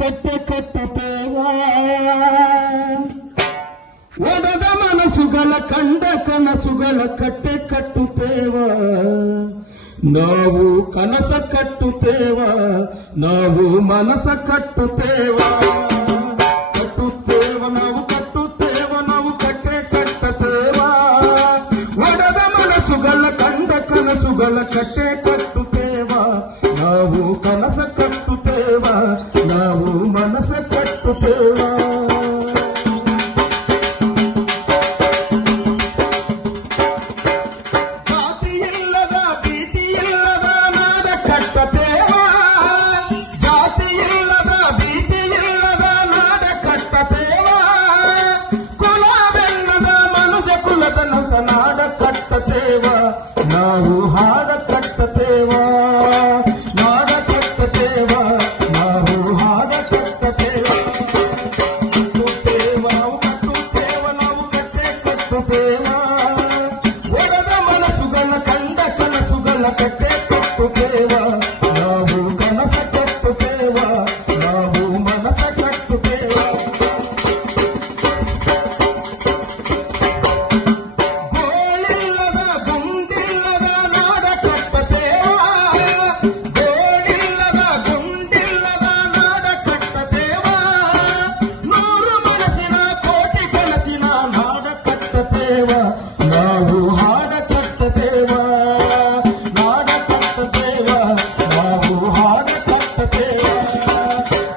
ಕಟ್ಟೆ ಕಟ್ಟುತ್ತೇವಾ ಒಡೆದ ಮನಸ್ಸುಗಳ ಕಂಡ ಕನಸುಗಳ ಕಟ್ಟೆ ಕಟ್ಟುತ್ತೇವ ನಾವು ಕನಸ ಕಟ್ಟುತ್ತೇವ ನಾವು ಮನಸ ಕಟ್ಟುತ್ತೇವ ಕಟ್ಟುತ್ತೇವ ನಾವು ಕಟ್ಟುತ್ತೇವ ನಾವು ಕಟ್ಟೆ ಕಟ್ಟುತ್ತೇವ ಒಡೆದ ಮನಸ್ಸುಗಳ ಕಂಡ ಕನಸುಗಳ ಕಟ್ಟೆ ಕಟ್ಟುತ್ತೇವ ನಾವು ಕನಸ ಕಟ್ಟುತ್ತೇವ ನಾವು ಮನಸ ಕಟ್ಟುತ್ತೇವ ನಾಡ ಕಟ್ಟತೇವ ನಾವು ಹಾಡ ಕಟ್ಟತೇವ ನಾಡ ಕಟ್ಟತೇವ ನಾವು ಹಾಡ ಕಟ್ಟತೇವ ಕಟ್ಟುತ್ತೇವ ನಾವು ಕಟ್ಟುತ್ತೇವ ನಾವು ಕಟ್ಟೆ ಕಟ್ಟುತ್ತೇವ ಒಡೆದ ಮನಸ್ಸುಗಳ ಕಂಡ ಕನಸುಗಳ ಕಟ್ಟೆ ಕಟ್ಟುತ್ತೇವ ನಾವು ಕನಸ ಕಟ್ಟುತ್ತೇವ ನಾವು ಮನಸ ಕಟ್ಟುತ್ತೇವ ನಾವು ಹಾಡ ಕಟ್ಟತೇವ ನಾಡ ಕಟ್ಟತೇವ ನಾವು ಹಾಡ ಕಟ್ಟತೇವ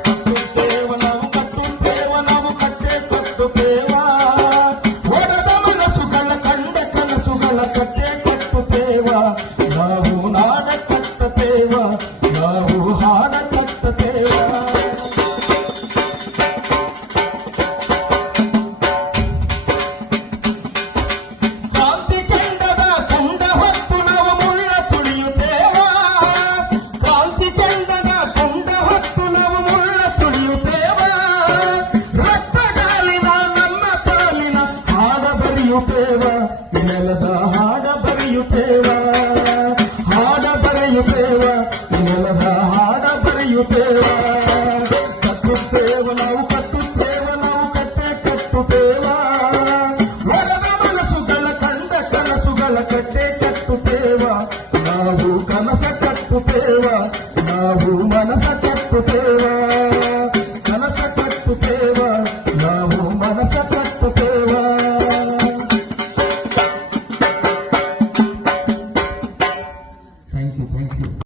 ಕಟ್ಟುತ್ತೇವ ನಾವು ಕಟ್ಟುತ್ತೇವ ನಾವು ಕಟ್ಟೆ ಕಟ್ಟುತ್ತೇವ ಒಡೆದ ಮನಸ್ಸುಗಳ ಕಂಡ ಕನಸುಗಳ ಕಟ್ಟೆ ಕಟ್ಟುತ್ತೇವ ನಾವು ನಾಡ ಕಟ್ಟತೇವ ನಾವು ಹಾಡ ಕಟ್ಟತೇವ ನೆಲದ ಹಾಡ ಬರೆಯುತ್ತೇವ ಹಾಡ ಬರೆಯುತ್ತೇವ ನೆಲದ ಹಾಡ ಬರೆಯುತ್ತೇವ ಕಟ್ಟುತ್ತೇವ ನಾವು ಕಟ್ಟುತ್ತೇವ ನಾವು ಕಟ್ಟೆ ಕಟ್ಟುತ್ತೇವ ಒಡೆದ ಮನಸ್ಸುಗಳ ಕಂಡ ಕನಸುಗಳ ಕಟ್ಟೆ ಕಟ್ಟುತ್ತೇವ ನಾವು ಕನಸ ಕಟ್ಟುತ್ತೇವ ನಾವು ಮನಸ ಕಟ್ಟುತ್ತೇವ ಕನಸ ಕಟ್ಟುತ್ತೇವ